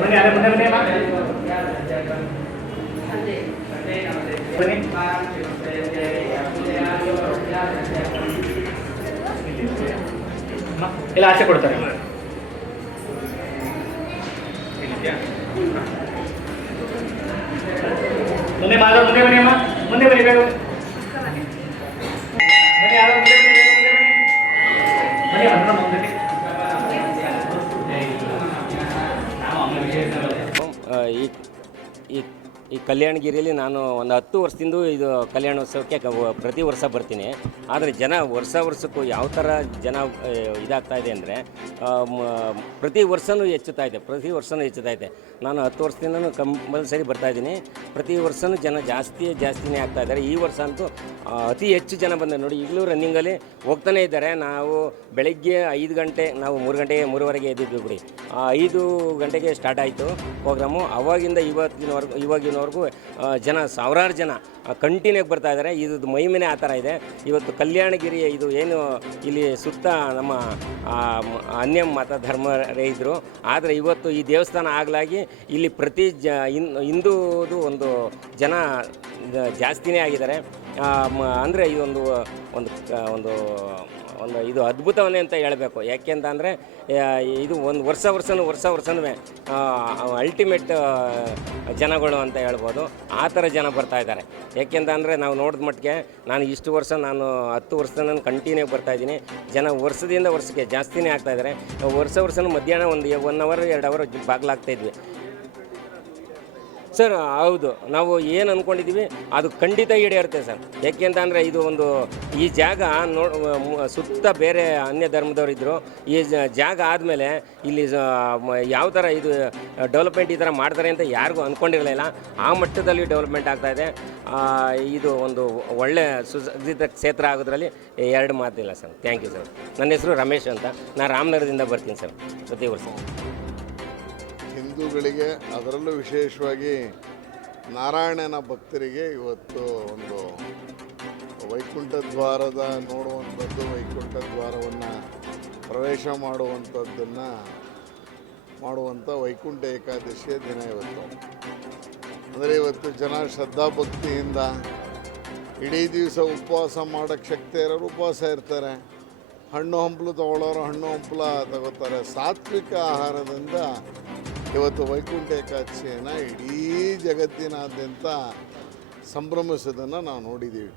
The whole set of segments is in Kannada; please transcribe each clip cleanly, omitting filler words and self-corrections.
ಬನ್ನಿ ಅದೇ ಮುಂದೆ ಬನ್ನಿ ಬನ್ನಿ ಇಲ್ಲ ಆಚೆ ಕೊಡ್ತಾರೆ ಮುಂದೆ ಮಾಧವ ಮುಂದೆ ಬನ್ನಿ ಅಮ್ಮ ಮುಂದೆ ಬನ್ನಿ ಬೇಗ ಬನ್ನಿ ಯಾರೋ ಮುಂದೆ ಬನ್ನಿ ಬನ್ನಿ ಅನ್ನ ಮುಂದೆ ಈ ಕಲ್ಯಾಣಗಿರಿಯಲ್ಲಿ ನಾನು ಒಂದು 10 ವರ್ಷದಿಂದ ಇದು ಕಲ್ಯಾಣೋತ್ಸವಕ್ಕೆ ಪ್ರತಿ ವರ್ಷ ಬರ್ತೀನಿ. ಆದರೆ ಜನ ವರ್ಷಕ್ಕೂ ಯಾವ ಥರ ಜನ ಇದಾಗ್ತಾ ಇದೆ ಅಂದರೆ ಪ್ರತಿ ವರ್ಷವೂ ಹೆಚ್ಚುತ್ತಾ ಇದೆ. ನಾನು 10 ವರ್ಷದಿಂದನೂ ಕಂಪಲ್ಸರಿ ಬರ್ತಾಯಿದ್ದೀನಿ. ಪ್ರತಿ ವರ್ಷವೂ ಜನ ಜಾಸ್ತಿನೇ ಆಗ್ತಾಯಿದ್ದಾರೆ. ಈ ವರ್ಷ ಅಂತೂ ಅತಿ ಹೆಚ್ಚು ಜನ ಬಂದ ನೋಡಿ. ಈಗಲೂ ರನ್ನಿಂಗಲ್ಲಿ ಹೋಗ್ತಾನೆ ಇದ್ದಾರೆ. ನಾವು ಬೆಳಗ್ಗೆ 5 ಗಂಟೆ, ನಾವು 3 ಗಂಟೆಗೆ 3:15 ಎದ್ದಿದ್ವಿ ಬಿಡಿ. 5 ಗಂಟೆಗೆ ಸ್ಟಾರ್ಟ್ ಆಯಿತು ಪ್ರೋಗ್ರಾಮು. ಅವಾಗಿಂದ ಇವಾಗಿನವರೆಗೂ ಜನ ಸಾವಿರಾರು ಜನ ಕಂಟಿನ್ಯೂ ಬರ್ತಾ ಇದ್ದಾರೆ. ಇದು ಮಹಿಮೆನೇ ಆ ಥರ ಇದೆ. ಇವತ್ತು ಕಲ್ಯಾಣಗಿರಿಯ ಇದು ಏನು ಇಲ್ಲಿ ಸುತ್ತ ನಮ್ಮ ಅನ್ಯ ಮತ ಧರ್ಮರೇ ಇದ್ದರು. ಆದರೆ ಇವತ್ತು ಈ ದೇವಸ್ಥಾನ ಆಗಲಾಗಿ ಇಲ್ಲಿ ಪ್ರತಿ ಹಿಂದೂದು ಒಂದು ಜನ ಜಾಸ್ತಿನೇ ಆಗಿದ್ದಾರೆ. ಅಂದರೆ ಇದೊಂದು ಒಂದು ಇದು ಅದ್ಭುತವನ್ನೇ ಅಂತ ಹೇಳಬೇಕು. ಯಾಕೆಂತಂದರೆ ಇದು ಒಂದು ವರ್ಷವೂ ಅಲ್ಟಿಮೇಟ್ ಜನಗಳು ಅಂತ ಹೇಳ್ಬೋದು. ಆ ಥರ ಜನ ಬರ್ತಾ ಇದ್ದಾರೆ. ಯಾಕೆಂತಂದರೆ ನಾವು ನೋಡಿದ ಮಟ್ಟಿಗೆ ನಾನು ಇಷ್ಟು ವರ್ಷ 10 ವರ್ಷದಿಂದ ಕಂಟಿನ್ಯೂ ಬರ್ತಾಯಿದ್ದೀನಿ. ಜನ ವರ್ಷದಿಂದ ವರ್ಷಕ್ಕೆ ಜಾಸ್ತಿನೇ ಆಗ್ತಾಯಿದ್ದಾರೆ. ವರ್ಷವೂ ಮಧ್ಯಾಹ್ನ ಒಂದು 1 ಅವರ್ 2 ಅವರ್ ಬಾಗಿಲಾಗ್ತಾಯಿದ್ವಿ ಸರ್. ಹೌದು, ನಾವು ಏನು ಅಂದ್ಕೊಂಡಿದ್ದೀವಿ ಅದು ಖಂಡಿತ ಈಡೇರುತ್ತೆ ಸರ್. ಯಾಕೆಂತಂದರೆ ಇದು ಈ ಜಾಗ ಸುತ್ತ ಬೇರೆ ಅನ್ಯ ಧರ್ಮದವರಿದ್ದರು. ಈ ಜಾಗ ಆದಮೇಲೆ ಇಲ್ಲಿ ಯಾವ ಥರ ಇದು ಡೆವಲಪ್ಮೆಂಟ್ ಈ ಥರ ಮಾಡ್ತಾರೆ ಅಂತ ಯಾರಿಗೂ ಅಂದ್ಕೊಂಡಿರಲಿಲ್ಲ. ಆ ಮಟ್ಟದಲ್ಲಿ ಡೆವಲಪ್ಮೆಂಟ್ ಆಗ್ತಾಯಿದೆ. ಇದು ಒಂದು ಒಳ್ಳೆಯ ಸುಸಜ್ಜಿತ ಕ್ಷೇತ್ರ ಆಗೋದ್ರಲ್ಲಿ 2 ಮಾತಿಲ್ಲ ಸರ್. Thank you sir. ನನ್ನ ಹೆಸರು ರಮೇಶ್ ಅಂತ. ನಾನು ರಾಮನಗರದಿಂದ ಬರ್ತೀನಿ ಸರ್ ಪ್ರತಿ ವರ್ಷ. ಹಿಂದೂಗಳಿಗೆ, ಅದರಲ್ಲೂ ವಿಶೇಷವಾಗಿ ನಾರಾಯಣನ ಭಕ್ತರಿಗೆ ಇವತ್ತು ಒಂದು ವೈಕುಂಠ ದ್ವಾರದ ನೋಡುವಂಥದ್ದು, ವೈಕುಂಠ ದ್ವಾರವನ್ನು ಪ್ರವೇಶ ಮಾಡುವಂಥ ವೈಕುಂಠ ಏಕಾದಶಿಯ ದಿನ ಇವತ್ತು. ಅಂದರೆ ಇವತ್ತು ಜನ ಶ್ರದ್ಧಾಭಕ್ತಿಯಿಂದ ಇಡೀ ದಿವಸ ಉಪವಾಸ ಮಾಡೋಕ್ಕೆ ಶಕ್ತಿ ಇರೋರು ಉಪವಾಸ ಇರ್ತಾರೆ. ಹಣ್ಣು ಹಂಪಲು ತೊಗೊಳ್ಳೋರು ಹಣ್ಣು ಹಂಪಲ ತಗೋತಾರೆ. ಸಾತ್ವಿಕ ಆಹಾರದಿಂದ ಇವತ್ತು ವೈಕುಂಠ ಏಕಾದಶಿಯನ್ನು ಇಡೀ ಜಗತ್ತಿನಾದ್ಯಂತ ಸಂಭ್ರಮಿಸೋದನ್ನು ನಾವು ನೋಡಿದ್ದೀವಿ.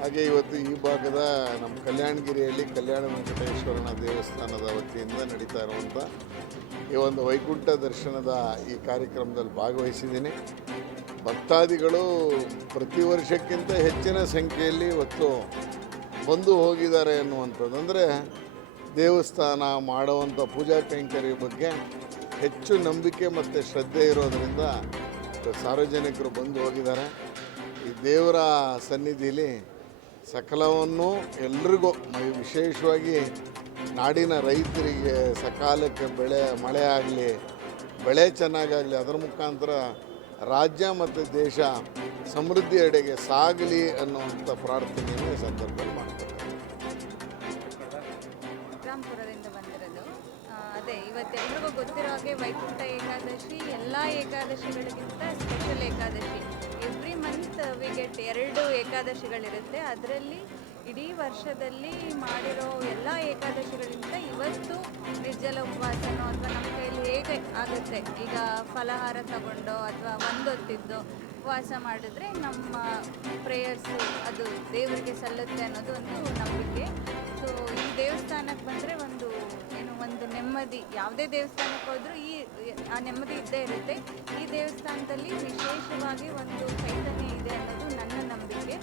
ಹಾಗೆ ಇವತ್ತು ಈ ಭಾಗದ ನಮ್ಮ ಕಲ್ಯಾಣಗಿರಿಯಲ್ಲಿ ಕಲ್ಯಾಣ ವೆಂಕಟೇಶ್ವರನ ದೇವಸ್ಥಾನದ ವತಿಯಿಂದ ನಡೀತಾ ಇರುವಂಥ ಈ ಒಂದು ವೈಕುಂಠ ದರ್ಶನದ ಈ ಕಾರ್ಯಕ್ರಮದಲ್ಲಿ ಭಾಗವಹಿಸಿದ್ದೀನಿ. ಭಕ್ತಾದಿಗಳು ಪ್ರತಿ ವರ್ಷಕ್ಕಿಂತ ಹೆಚ್ಚಿನ ಸಂಖ್ಯೆಯಲ್ಲಿ ಇವತ್ತು ಬಂದು ಹೋಗಿದ್ದಾರೆ ಅನ್ನುವಂಥದ್ದು. ಅಂದರೆ ದೇವಸ್ಥಾನ ಮಾಡುವಂಥ ಪೂಜಾ ಕೈಂಕರ್ಯ ಬಗ್ಗೆ ಹೆಚ್ಚು ನಂಬಿಕೆ ಮತ್ತು ಶ್ರದ್ಧೆ ಇರೋದರಿಂದ ಸಾರ್ವಜನಿಕರು ಬಂದು ಹೋಗಿದ್ದಾರೆ. ಈ ದೇವರ ಸನ್ನಿಧಿಯಲ್ಲಿ ಸಕಲವನ್ನು ಎಲ್ರಿಗೂ, ವಿಶೇಷವಾಗಿ ನಾಡಿನ ರೈತರಿಗೆ ಸಕಾಲಕ್ಕೆ ಮಳೆ ಆಗಲಿ, ಬೆಳೆ ಚೆನ್ನಾಗಾಗಲಿ, ಅದರ ಮುಖಾಂತರ ರಾಜ್ಯ ಮತ್ತು ದೇಶ ಸಮೃದ್ಧಿಯೆಡೆಗೆ ಸಾಗಲಿ ಅನ್ನುವಂಥ ಪ್ರಾರ್ಥನೆಯನ್ನು ಈ ಸಂದರ್ಭದಲ್ಲಿ ಮಾಡ್ತಾರೆ. ರಾಮಪುರದಿಂದ ಬಂದಿರೋದು. ಅದೇ ಇವತ್ತೆಲ್ರಿಗೂ ಗೊತ್ತಿರೋ ಹಾಗೆ ವೈಕುಂಠ ಏಕಾದಶಿ ಎಲ್ಲ ಏಕಾದಶಿಗಳಿಗಿಂತ special Ekadashi. Every month we get 2 ಏಕಾದಶಿಗಳಿರುತ್ತೆ. ಅದರಲ್ಲಿ ಇಡೀ ವರ್ಷದಲ್ಲಿ ಮಾಡಿರೋ ಎಲ್ಲ ಏಕಾದಶಿಗಳಿಂದ ಇವತ್ತು ನಿರ್ಜಲ ಉಪವಾಸನೋ ಅಥವಾ ನಮ್ಮ ಕೈಯಲ್ಲಿ ಹೇಗೆ ಆಗುತ್ತೆ, ಈಗ ಫಲಹಾರ ತಗೊಂಡೋ ಅಥವಾ ಒಂದೊತ್ತಿದ್ದೋ ಉಪವಾಸ ಮಾಡಿದ್ರೆ ನಮ್ಮ ಪ್ರೇಯರ್ಸು ಅದು ದೇವರಿಗೆ ಸಲ್ಲುತ್ತೆ ಅನ್ನೋದು ಒಂದು ನಂಬಿಕೆ. ಸೊ ಈ ದೇವಸ್ಥಾನಕ್ಕೆ ಬಂದರೆ ಒಂದು ನೆಮ್ಮದಿ, ಯಾವುದೇ ದೇವಸ್ಥಾನಕ್ಕೆ ಹೋದರೂ ಆ ನೆಮ್ಮದಿ ಇದ್ದೇ ಇರುತ್ತೆ. ಈ ದೇವಸ್ಥಾನದಲ್ಲಿ ವಿಶೇಷವಾಗಿ ಒಂದು ಚೈತನ್ಯ ಇದೆ ಅನ್ನೋದು ನನ್ನ ನಂಬಿಕೆ.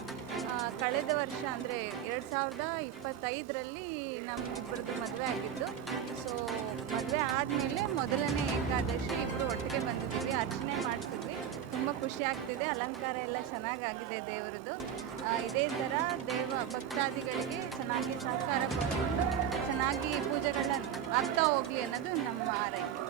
ಕಳೆದ ವರ್ಷ ಅಂದರೆ 2025ರಲ್ಲಿ ನಮ್ಮಿಬ್ಬರದ್ದು ಮದುವೆ ಆಗಿದ್ದು. ಸೊ ಮದುವೆ ಆದಮೇಲೆ ಮೊದಲನೇ ಏಕಾದಶಿ ಇಬ್ಬರು ಒಟ್ಟಿಗೆ ಬಂದಿದ್ದೀವಿ, ಅರ್ಚನೆ ಮಾಡ್ತಿದ್ವಿ. ತುಂಬ ಖುಷಿ ಆಗ್ತಿದೆ. ಅಲಂಕಾರ ಎಲ್ಲ ಚೆನ್ನಾಗಾಗಿದೆ ದೇವರದ್ದು. ಇದೇ ಥರ ಭಕ್ತಾದಿಗಳಿಗೆ ಚೆನ್ನಾಗಿ ಸಹಕಾರ ಕೊಡ್ಕೊಂಡು ಚೆನ್ನಾಗಿ ಪೂಜೆಗಳನ್ನ ಆಗ್ತಾ ಹೋಗಲಿ ಅನ್ನೋದು ನಮ್ಮ ಆರೈಕೆ.